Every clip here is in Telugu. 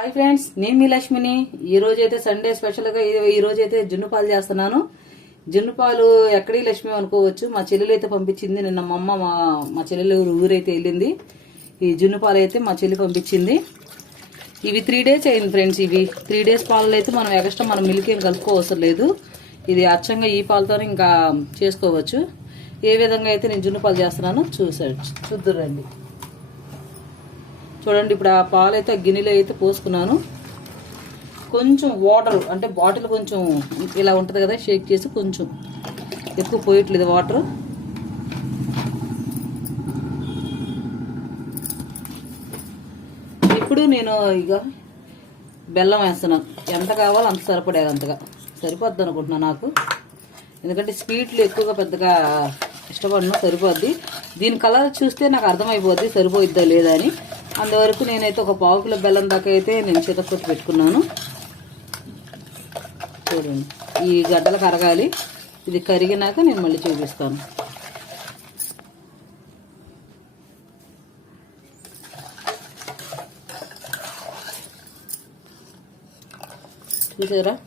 హాయ్ ఫ్రెండ్స్ నేను మీ లక్ష్మిని. ఈ అయితే సండే స్పెషల్గా ఈ- అయితే జున్ను పాలు చేస్తున్నాను. జున్ను పాలు ఎక్కడి లక్ష్మి అనుకోవచ్చు. మా చెల్లెలు అయితే పంపించింది. నిన్న మా అమ్మ మా మా చెల్లెలు ఊరైతే వెళ్ళింది. ఈ జున్ను పాలు అయితే మా చెల్లి పంపించింది. ఇవి త్రీ డేస్ అయింది ఫ్రెండ్స్ ఇవి. త్రీ డేస్ పాలలో అయితే మనం ఎక్స్ట్రా మనం మిల్క్ ఏం కలుపుకోవసరం లేదు. ఇది అచ్చంగా ఈ పాలతోనే ఇంకా చేసుకోవచ్చు. ఏ విధంగా అయితే నేను జున్ను పాలు చేస్తున్నానో చూసాడు చూద్దురండి చూడండి ఇప్పుడు ఆ పాలు అయితే గిన్నెలో అయితే పోసుకున్నాను. కొంచెం వాటర్ అంటే బాటిల్ కొంచెం ఇలా ఉంటుంది కదా షేక్ చేసి కొంచెం ఎక్కువ పోయట్లేదు వాటర్. ఇప్పుడు నేను ఇక బెల్లం వేస్తున్నాను ఎంత కావాలో అంత సరిపడేది అంతగా సరిపోద్ది అనుకుంటున్నాను నాకు. ఎందుకంటే స్వీట్లు ఎక్కువగా పెద్దగా ఇష్టపడను సరిపోద్ది. దీని కలర్ చూస్తే నాకు అర్థమైపోద్ది సరిపోయిద్దా లేదా అని. అందువరకు నేనైతే ఒక పావు కిలో బెల్లం దాకా అయితే నేను చేతకొట్టు పెట్టుకున్నాను. చూడండి. ఈ గడ్డలు కరగాలి ఇది కరిగినాక నేను మళ్ళీ చూపిస్తాను. చూసారా?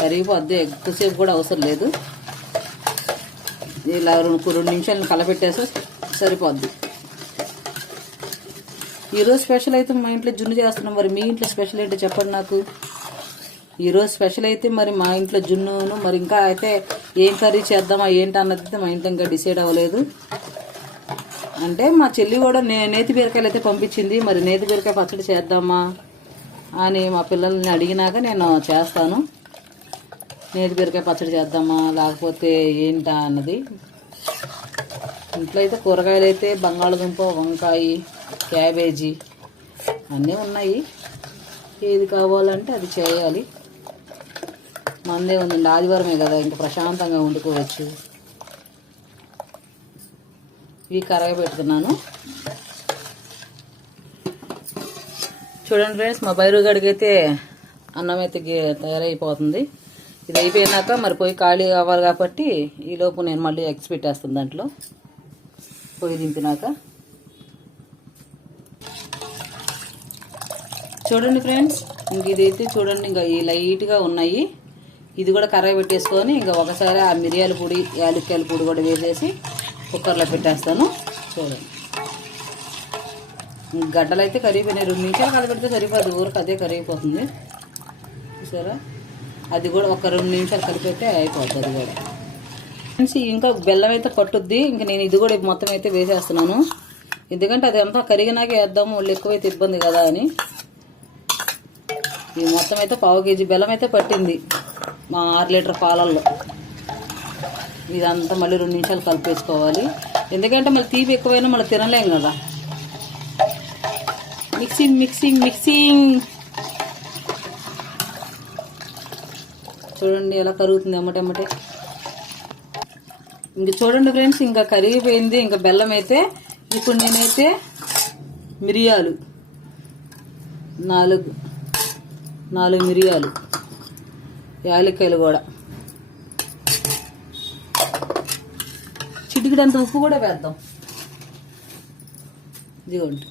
కరిగిపోద్ది. ఎక్కువసేపు కూడా అవసరం లేదు. ఇలా రెండు రెండు నిమిషాలు కలపెట్టేస్తే సరిపోద్ది. ఈరోజు స్పెషల్ అయితే మా ఇంట్లో జున్ను చేస్తున్నాం. మరి మీ ఇంట్లో స్పెషల్ ఏంటో చెప్పండి నాకు. ఈరోజు స్పెషల్ అయితే మరి మా ఇంట్లో జున్నును మరి ఇంకా అయితే ఏం కర్రీ చేద్దామా ఏంటి అన్నది అయితే మా ఇంట్లో ఇంకా డిసైడ్ అవ్వలేదు. అంటే మా చెల్లి కూడా నే నేతి బీరకాయలు అయితే పంపించింది. మరి నేతి బీరకాయ పచ్చడి చేద్దామా అని మా పిల్లల్ని అడిగినాక నేను చేస్తాను. నేతి బీరకాయ పచ్చడి చేద్దామా లేకపోతే ఏంటా అన్నది. ఇంట్లో అయితే కూరగాయలు అయితే బంగాళదుంప వంకాయ క్యాబేజీ అన్నీ ఉన్నాయి. ఏది కావాలంటే అది చేయాలి. మందే ఉందండి. ఆదివారమే కదా ఇంకా ప్రశాంతంగా వండుకోవచ్చు. ఇవి కరగ పెడుతున్నాను. చూడండి ఫ్రెండ్స్ మా బైరు గడికైతే అన్నం అయితే తయారైపోతుంది. ఇది అయిపోయినాక మరి పొయ్యి ఖాళీ కావాలి కాబట్టి ఈలోపు నేను మళ్ళీ ఎగ్స్ పెట్టేస్తాను దాంట్లో. పొయ్యి దింపినాక. చూడండి ఫ్రెండ్స్ ఇంక ఇదైతే చూడండి ఇంకా ఈ లైట్గా ఉన్నాయి. ఇది కూడా కర్రీ పెట్టేసుకొని ఇంకా ఒకసారి ఆ మిరియాల పొడి యాలక్కాయల పొడి కూడా వేసేసి కుక్కర్లో పెట్టేస్తాను. చూడండి. గడ్డలు అయితే కరిగిపోయినాయి. రెండు నిమిషాలు కలపెడితే సరిపోదు ఊరికి అదే కరిగిపోతుంది. చూసారా? అది కూడా ఒక రెండు నిమిషాలు కలిపితే అయిపోతుంది అది కూడా. ఫ్రెండ్స్ ఇంకా బెల్లం అయితే పట్టుద్ది. ఇంకా నేను ఇది కూడా మొత్తం అయితే వేసేస్తున్నాను. ఎందుకంటే అది అంతా కరిగినాకే వేద్దాము వాళ్ళు ఎక్కువైతే ఇబ్బంది కదా అని. ఇది మొత్తం అయితే పావు కేజీ బెల్లం అయితే పట్టింది మా ఆరు లీటర్ పాలల్లో. ఇదంతా మళ్ళీ రెండు నిమిషాలు కలిపేసుకోవాలి. ఎందుకంటే మళ్ళీ తీపి ఎక్కువైనా మళ్ళీ తినలేం కదా. Mixing mixing mixing. చూడండి ఎలా కరుగుతుంది అమ్మటమ్మటే ఇంక చూడండి ఫ్రెండ్స్ ఇంకా కరిగిపోయింది. ఇంకా బెల్లం అయితే ఇప్పుడు నేనైతే మిరియాలు నాలుగు. నాలుగు మిరియాలు యాలక్కాయలు కూడా. చిటికిడంత ఉప్పు కూడా వేద్దాం. ఇదిగోండి.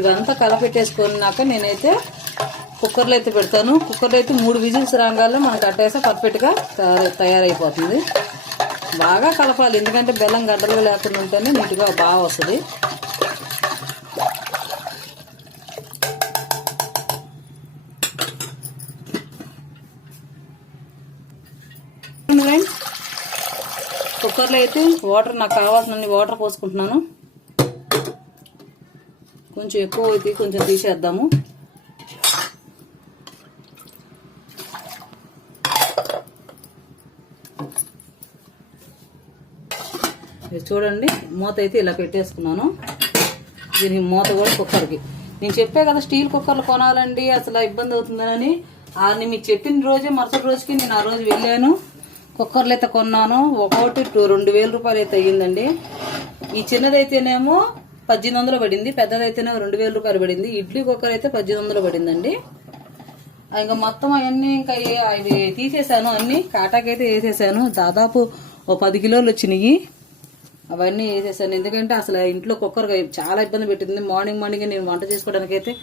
ఇవంతా కలపెట్టేసుకున్నాక నేనైతే కుక్కర్లో అయితే పెడతాను. కుక్కర్లో అయితే మూడు విజిల్స్ రాగాల్లో మనకు అట్టేస్తే పర్ఫెక్ట్గా తయారైపోతుంది. బాగా కలపాలి. ఎందుకంటే బెల్లం గడ్డలు లేకుండా ఉంటేనే నీట్గా బాగా వస్తుంది. కుక్కర్లో అయితే వాటర్ నాకు కావాల్సిన వాటర్ పోసుకుంటున్నాను. కొంచెం ఎక్కువ అయితే కొంచెం తీసేద్దాము. చూడండి మూత అయితే ఇలా పెట్టేసుకున్నాను. దీనికి మూత కూడా కుక్కర్కి నేను చెప్పే కదా స్టీల్ కుక్కర్లు కొనాలండి అసలు ఇబ్బంది అవుతుందని. అని మీకు చెప్పిన రోజే మరుసటి రోజుకి నేను ఆ రోజు వెళ్ళాను. కుక్కర్లు అయితే కొన్నాను. ఒకటి టూ రెండు వేల రూపాయలు అయితే అయ్యిందండి. ఈ చిన్నదైతేనేమో పద్దెనిమిది వందలు పడింది. పెద్దదైతేనే రెండు వేల రూపాయలు పడింది. ఇడ్లీ కుక్కర్ అయితే పద్దెనిమిది వందలు పడిందండి. ఇంకా మొత్తం అవన్నీ ఇంకా అవి తీసేసాను అన్ని. కాటాకైతే వేసేసాను. దాదాపు ఓ పది కిలోలు వచ్చినాయి. అవన్నీ వేసేసాను. ఎందుకంటే అసలు ఇంట్లో కుక్కర్ చాలా ఇబ్బంది పెట్టింది. మార్నింగ్ మార్నింగ్ నేను వంట చేసుకోవడానికి అయితే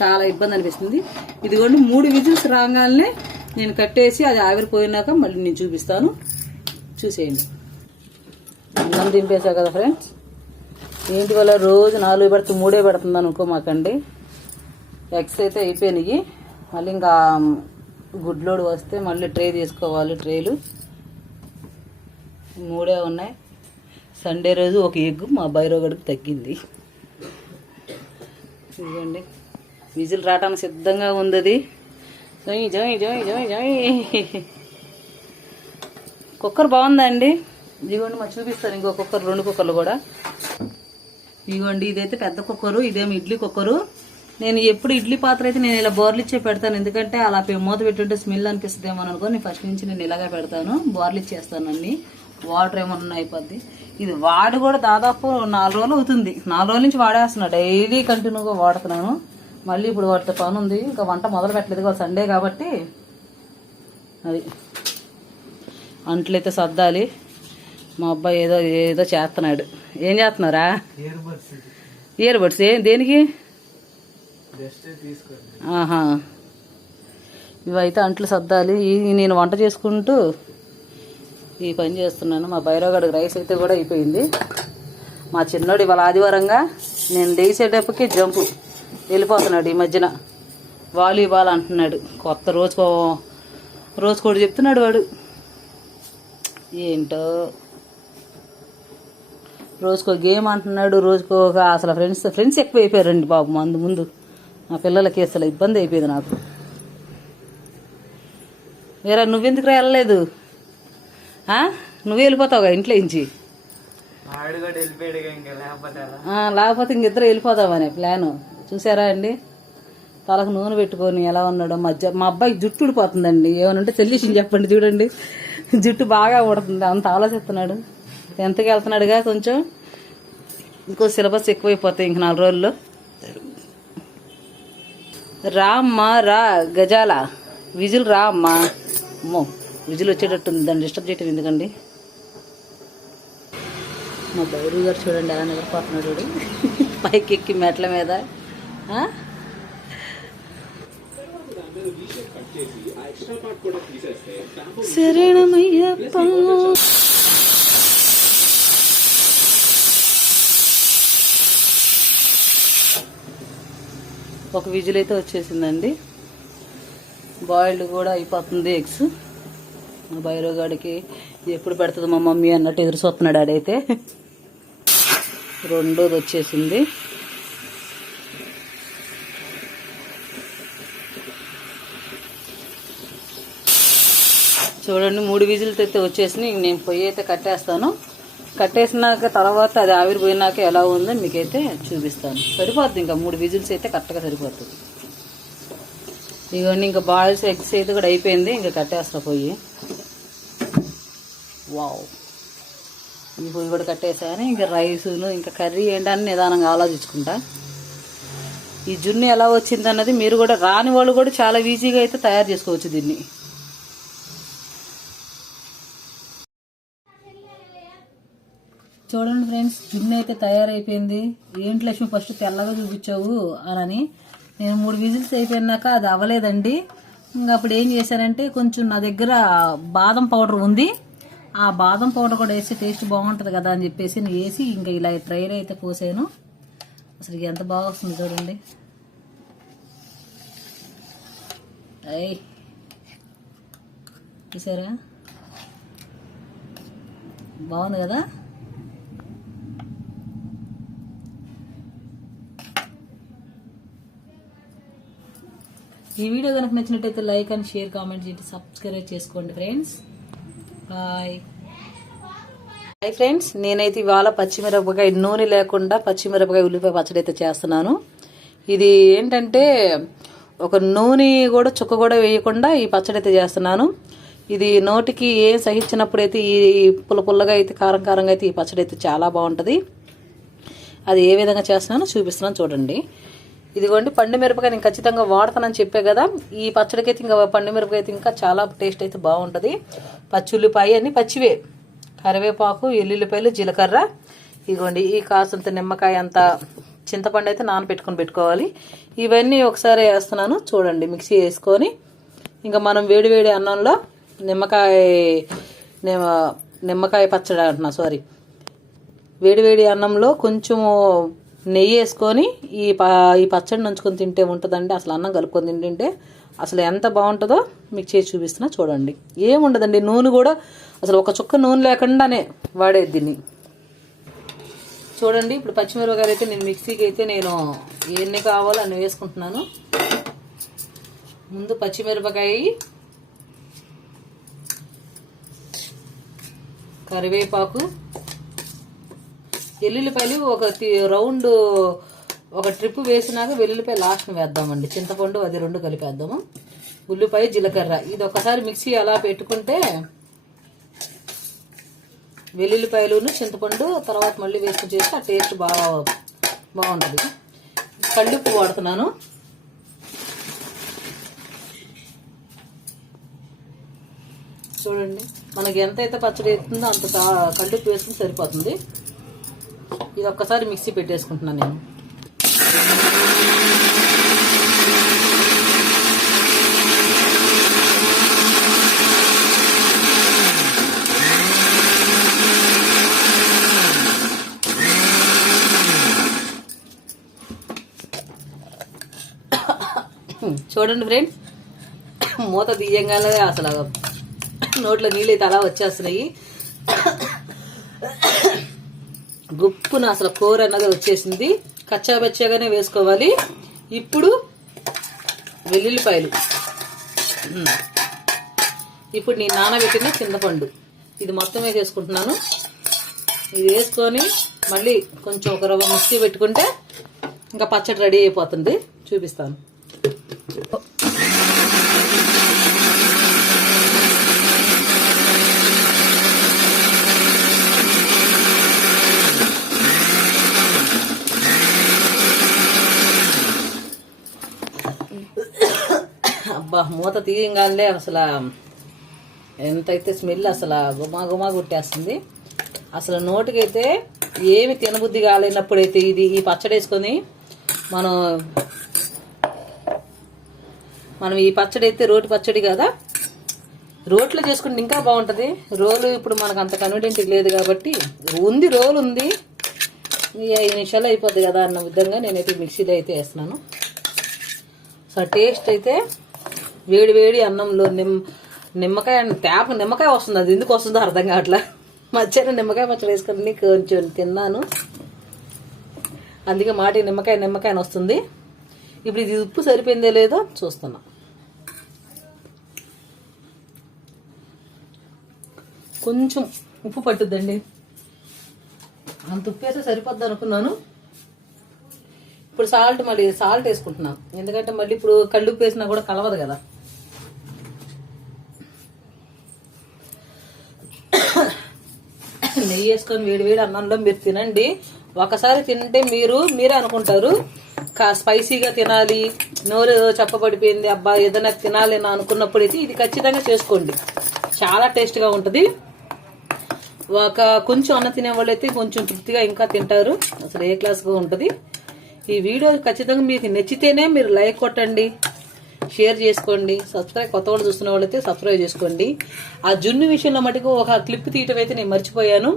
చాలా ఇబ్బంది అనిపిస్తుంది. ఇదిగోండి మూడు విజిల్స్ రాగానే నేను కట్టేసి అది ఆవిరిపోయినాక మళ్ళీ నేను చూపిస్తాను. చూసేయండి. అన్నం దింపేశా కదా ఫ్రెండ్స్? ఏంటి వల్ల రోజు నాలుగు పెడితే మూడే పెడుతుంది అనుకోమాకండి ఎగ్స్ అయితే అయిపోయినాయి. మళ్ళీ ఇంకా um, గుడ్లోడు వస్తే మళ్ళీ ట్రే తీసుకోవాలి ట్రేలు మూడే ఉన్నాయి. సండే రోజు ఒక ఎగ్ మా బైరోగడికి తగ్గింది. ఇదిగోండి. విజిల్ రావడానికి సిద్ధంగా ఉంది అది. జోయి జోయి జోయి జోయ్ జోయి. కుక్కర్ బాగుందా అండి ఇదిగోండి మా చూపిస్తాను ఇంకో కుక్కర్ రెండు కుక్కర్లు కూడా. ఇదిగోండి ఇదైతే పెద్ద కుక్కరు ఇదేమో ఇడ్లీ కుక్కరు. నేను ఎప్పుడు ఇడ్లీ పాత్ర అయితే నేను ఇలా బోర్లిచ్చే పెడతాను. ఎందుకంటే అలా మూత పెట్టుంటే స్మెల్ అనిపిస్తుందేమో అనుకో ఫస్ట్ నుంచి నేను ఇలాగే పెడతాను. బోర్లు ఇచ్చేస్తాను అన్ని. వాటర్ ఏమన్నా అయిపోద్ది. ఇది వాడు కూడా దాదాపు నాలుగు రోజులు అవుతుంది. నాలుగు రోజుల నుంచి వాడేస్తున్నా డైలీ కంటిన్యూగా వాడుతున్నాను. మళ్ళీ ఇప్పుడు వాటితో పని ఉంది ఇంకా వంట మొదలు పెట్టలేదు కదా సండే కాబట్టి. అది. అంట్లయితే సర్దాలి. మా అబ్బాయి ఏదో ఏదో చేస్తున్నాడు ఏం చేస్తున్నారా ఇయర్ బడ్స్ ఏం దేనికి? ఆహా. ఇవైతే అంట్లు సర్దాలి. ఈ నేను వంట చేసుకుంటూ ఈ పని చేస్తున్నాను. మా బైరోగడికి రైస్ అయితే కూడా అయిపోయింది. మా చిన్నోడు ఇవాళ ఆదివారంగా నేను లేచేటప్పటికి జంపు. వెళ్ళిపోతున్నాడు ఈ మధ్యన. వాలీబాల్ అంటున్నాడు కొత్త రోజుకో రోజుకోటి చెప్తున్నాడు వాడు. ఏంటో? రోజుకో గేమ్ అంటున్నాడు రోజుకో ఒక అసలు ఫ్రెండ్స్ ఫ్రెండ్స్ ఎక్కువ అయిపోయారండి బాబు మందు ముందు. మా పిల్లలకి అసలు ఇబ్బంది అయిపోయింది నాకు. వేరే నువ్వెందుకు వెళ్ళలేదు? ఆ? నువ్వే వెళ్ళిపోతావుగా ఇంట్లో నుంచి? కూడా లేకపోతే ఇంకిద్దరు వెళ్ళిపోదామనే ప్లాను. చూసారా అండి? తలకు నూనె పెట్టుకొని ఎలా ఉన్నాడో. మధ్య మా అబ్బాయి జుట్టు ఊడిపోతుందండి. ఏమనంటే సొల్యూషన్ చెప్పండి చూడండి. జుట్టు బాగా ఊడుతుంది. అంత ఆలోచిస్తున్నాడు. ఎంతకి వెళ్తున్నాడుగా కొంచెం? ఇంకో సిలబస్ ఎక్కువైపోతాయి ఇంక నాలుగు రోజుల్లో. రా రా గజాల. విజులు రా అమ్మా అమ్మో విజిల్ వచ్చేటట్టుంది దాన్ని డిస్టర్బ్ చేయటం ఎందుకండి? మా బైరు గారు చూడండి ఎలా నిద్రపోతున్నాడు పైకి ఎక్కి మెట్ల మీద. శరణమయ్యప్ప ఒక విజిల్ అయితే వచ్చేసిందండి. బాయిల్డ్ కూడా అయిపోతుంది ఎగ్స్. మా బైరోగాడికి ఎప్పుడు పెడుతుంది మా మమ్మీ అన్నట్టు ఎదురు చూస్తున్నాడు ఆడైతే. రెండోది వచ్చేసింది. చూడండి మూడు విజిల్స్ అయితే వచ్చేసినాయి. నేను పొయ్యి అయితే కట్టేస్తాను. కట్టేసినాక తర్వాత అది ఆవిరిపోయినాక ఎలా ఉందో మీకైతే చూపిస్తాను. సరిపోద్ది ఇంకా మూడు విజిల్స్ అయితే కరెక్ట్గా సరిపోతుంది ఇవన్నీ ఇంకా బాయిల్స్ ఎగ్స్ అయితే కూడా అయిపోయింది. ఇంకా కట్టేస్తా పొయ్యి. వావ్. ఈ పొయ్యి కూడా కట్టేసాను. ఇంకా రైసును ఇంకా కర్రీ ఏంటని నిదానంగా ఆలోచించుకుంటా. ఈ జున్ను ఎలా వచ్చింది అన్నది మీరు కూడా రాని వాళ్ళు కూడా చాలా ఈజీగా అయితే తయారు చేసుకోవచ్చు దీన్ని. చూడండి ఫ్రెండ్స్ జున్ను అయితే తయారైపోయింది. ఏంటి లక్ష్మి ఫస్ట్ తెల్లగా చూపించావు అని నేను మూడు విజిల్స్ అయిపోయినాక అది అవ్వలేదండి. ఇంకా అప్పుడు ఏం చేశానంటే కొంచెం నా దగ్గర బాదం పౌడర్ ఉంది. ఆ బాదం పౌడర్ కూడా వేస్తే టేస్ట్ బాగుంటుంది కదా అని చెప్పేసి నేను వేసి ఇంకా ఇలా ట్రైర్ అయితే పోసాను. అసలు ఎంత బాగా వస్తుంది చూడండి. అయ్ చూసారా? బాగుంది కదా? ఈ వీడియో కనుక నచ్చినట్టయితే లైక్ అండ్ షేర్ కామెంట్ చేసి సబ్స్క్రైబ్ చేసుకోండి ఫ్రెండ్స్. బాయ్ హాయ్ ఫ్రెండ్స్ నేనైతే ఇవాళ పచ్చిమిరపకాయ నూనె లేకుండా పచ్చిమిరపకాయ ఉల్లిపాయ పచ్చడి అయితే చేస్తున్నాను. ఇది ఏంటంటే ఒక నూనె కూడా చుక్క కూడా వేయకుండా ఈ పచ్చడి అయితే చేస్తున్నాను. ఇది నోటికి ఏం సహించినప్పుడైతే ఈ పుల్ల పుల్లగా అయితే కారం కారంగా అయితే ఈ పచ్చడి అయితే చాలా బాగుంటుంది. అది ఏ విధంగా చేస్తున్నానో చూపిస్తున్నాను చూడండి. ఇదిగోండి పండు మిరపకాయ నేను ఖచ్చితంగా వాడతానని చెప్పే కదా. ఈ పచ్చడికైతే ఇంకా పండు మిరపకాయ అయితే ఇంకా చాలా టేస్ట్ అయితే బాగుంటుంది. పచ్చి ఉల్లిపాయ అన్ని పచ్చివే. కరివేపాకు ఎల్లుల్లిపాయలు జీలకర్ర. ఇదిగోండి ఈ కాసంత నిమ్మకాయ అంత చింతపండు అయితే నానబెట్టుకొని పెట్టుకోవాలి. ఇవన్నీ ఒకసారి వేస్తున్నాను చూడండి మిక్సీ వేసుకొని. ఇంకా మనం వేడివేడి అన్నంలో నిమ్మకాయ నిమ్మకాయ పచ్చడి అంటున్నా సారీ వేడివేడి అన్నంలో కొంచెము నెయ్యి వేసుకొని ఈ ప ఈ పచ్చడి నంచుకొని తింటే ఉంటుందండి. అసలు అన్నం కలుపుకొని తింటుంటే అసలు ఎంత బాగుంటుందో మీకు చేసి చూపిస్తున్నా చూడండి. ఏముండదండి నూనె కూడా అసలు ఒక చుక్క నూనె లేకుండానే వాడేది దీన్ని. చూడండి ఇప్పుడు పచ్చిమిరపకాయలు అయితే నేను మిక్సీకి అయితే నేను ఎన్ని కావాలో అన్ని వేసుకుంటున్నాను. ముందు పచ్చిమిరపకాయ కరివేపాకు వెల్లుల్లిపాయలు ఒక రౌండ్ ఒక ట్రిప్ వేసినాక వెల్లుల్లిపాయ లాస్ట్ వేద్దామండి. చింతపండు అది రెండు కలిపేద్దాము. ఉల్లిపాయ జీలకర్ర. ఇది ఒకసారి మిక్సీ అలా పెట్టుకుంటే వెల్లుల్లిపాయలును చింతపండు తర్వాత మళ్ళీ వేసుకుని చేస్తే ఆ టేస్ట్ బాగా బాగుంటుంది. కళ్ళుప్పు వాడుతున్నాను. చూడండి. మనకి ఎంత అయితే పచ్చడి అవుతుందో అంత కళ్ళుప్పు వేసుకుని సరిపోతుంది. ఇది ఒక్కసారి మిక్సీ పెట్టేసుకుంటున్నాను నేను. చూడండి ఫ్రెండ్స్ మూత తీయంగానే అసలు నోట్లో నీళ్ళు అయితే అలా వచ్చేస్తున్నాయి. గుప్పున అసలు కూర అన్నది వచ్చేసింది. కచ్చాబచ్చాగానే వేసుకోవాలి. ఇప్పుడు వెల్లుల్లిపాయలు. ఇప్పుడు నేను నానబెట్టిన చింతపండు. ఇది మొత్తం వేసేసుకుంటున్నాను ఇది వేసుకొని మళ్ళీ కొంచెం ఒక రవ్వ మిక్సీ పెట్టుకుంటే ఇంకా పచ్చడి రెడీ అయిపోతుంది. చూపిస్తాను. అబ్బా మూత తీయంగానే అసలు ఎంతైతే స్మెల్ అసలు గుమా గుమా కొట్టేస్తుంది. అసలు నోటికైతే ఏమి తినబుద్ధి కాలేనప్పుడైతే ఇది ఈ పచ్చడి వేసుకొని మనం మనం ఈ పచ్చడి అయితే రోటి పచ్చడి కదా రోట్లో చేసుకుంటే ఇంకా బాగుంటుంది. రోలు ఇప్పుడు మనకు అంత కన్వీనియంట్ లేదు కాబట్టి ఉంది రోలు ఉంది. ఈ ఐదు నిమిషాలు అయిపోద్ది కదా అన్న విధంగా నేనైతే మిక్సీలో అయితే వేస్తున్నాను. సో టేస్ట్ అయితే వేడి వేడి అన్నంలో నిమ్ నిమ్మకాయ తేప నిమ్మకాయ వస్తుంది. అది ఎందుకు వస్తుందో అర్థం కావట్లా. మధ్యాహ్నం నిమ్మకాయ పచ్చడి వేసుకొని కొంచెం తిన్నాను. అందుకే మాటి నిమ్మకాయ నిమ్మకాయ వస్తుంది. ఇప్పుడు ఇది ఉప్పు సరిపోయిందే లేదో చూస్తున్నా. కొంచెం ఉప్పు పట్టుద్దండి. అంత ఉప్పు వేస్తే సరిపోద్ది అనుకున్నాను. ఇప్పుడు సాల్ట్ మళ్ళీ సాల్ట్ వేసుకుంటున్నాను. ఎందుకంటే మళ్ళీ ఇప్పుడు కళ్ళు ఉప్పు వేసినా కూడా కలవదు కదా నెయ్యి వేసుకొని వేడి వేడి అన్నంలో మీరు తినండి. ఒకసారి తింటే మీరు మీరే అనుకుంటారు. కా స్పైసీగా తినాలి నోరు చెప్పబడిపోయింది అబ్బా ఏదైనా తినాలి అని అనుకున్నప్పుడు అయితే ఇది ఖచ్చితంగా చేసుకోండి. చాలా టేస్ట్గా ఉంటుంది. ఒక కొంచెం అన్న తినే వాళ్ళైతే కొంచెం తృప్తిగా ఇంకా తింటారు. అసలు ఏ క్లాస్గా ఉంటుంది? ఈ వీడియో ఖచ్చితంగా మీకు నచ్చితేనే మీరు లైక్ కొట్టండి. షేర్ చేసుకోండి. సబ్స్క్రైబ్ కొత్త వాళ్ళు చూస్తున్న వాళ్ళైతే సబ్స్క్రైబ్ చేసుకోండి. ఆ జున్ను విషయంలో మటుకు ఒక క్లిప్ తీయటం అయితే నేను మర్చిపోయాను.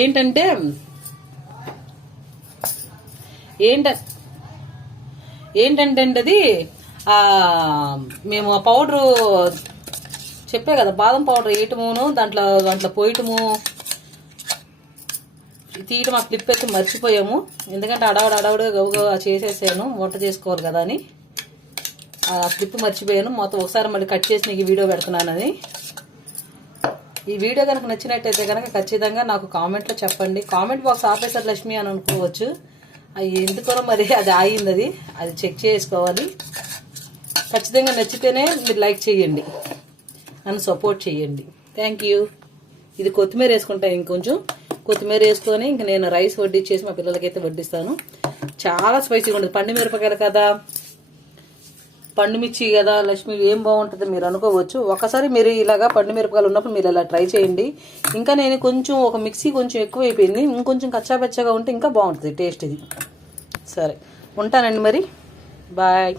ఏంటంటే ఏంట ఏంటంటే అండి అది మేము ఆ పౌడరు చెప్పే కదా బాదం పౌడర్ వేయటమును దాంట్లో దాంట్లో పోయటము తీయటం ఆ క్లిప్ అయితే మర్చిపోయాము. ఎందుకంటే అడవడ అడవడు గబగబా చేసేసాను వంట చేసుకోవాలి కదా అని. క్లిప్ మర్చిపోయాను. మొత్తం ఒకసారి మళ్ళీ కట్ చేసి నీకు ఈ వీడియో పెడుతున్నానని. ఈ వీడియో కనుక నచ్చినట్టయితే కనుక ఖచ్చితంగా నాకు కామెంట్లో చెప్పండి. కామెంట్ బాక్స్ ఆపేసారు లక్ష్మి అని అనుకోవచ్చు. అది ఎందుకో మరి అది ఆగింది అది అది చెక్ చేసుకోవాలి. ఖచ్చితంగా నచ్చితేనే మీరు లైక్ చేయండి నన్ను సపోర్ట్ చేయండి. థ్యాంక్ యూ ఇది కొత్తిమీర వేసుకుంటాను ఇంకొంచెం. కొత్తిమీర వేసుకొని ఇంక నేను రైస్ వడ్డించేసి మా పిల్లలకైతే వడ్డిస్తాను. చాలా స్పైసీగా ఉంటుంది. పండు మిరపకాయలు కదా. పండు మిర్చి కదా లక్ష్మి ఏం బాగుంటుంది మీరు అనుకోవచ్చు. ఒకసారి మీరు ఇలాగా పండు మిరపకాయలు ఉన్నప్పుడు మీరు ఇలా ట్రై చేయండి. ఇంకా నేను కొంచెం ఒక మిక్సీ కొంచెం ఎక్కువ అయిపోయింది ఇంకొంచెం కచ్చాపెచ్చగా ఉంటే ఇంకా బాగుంటుంది టేస్ట్ ఇది. సరే ఉంటానండి మరి. బాయ్.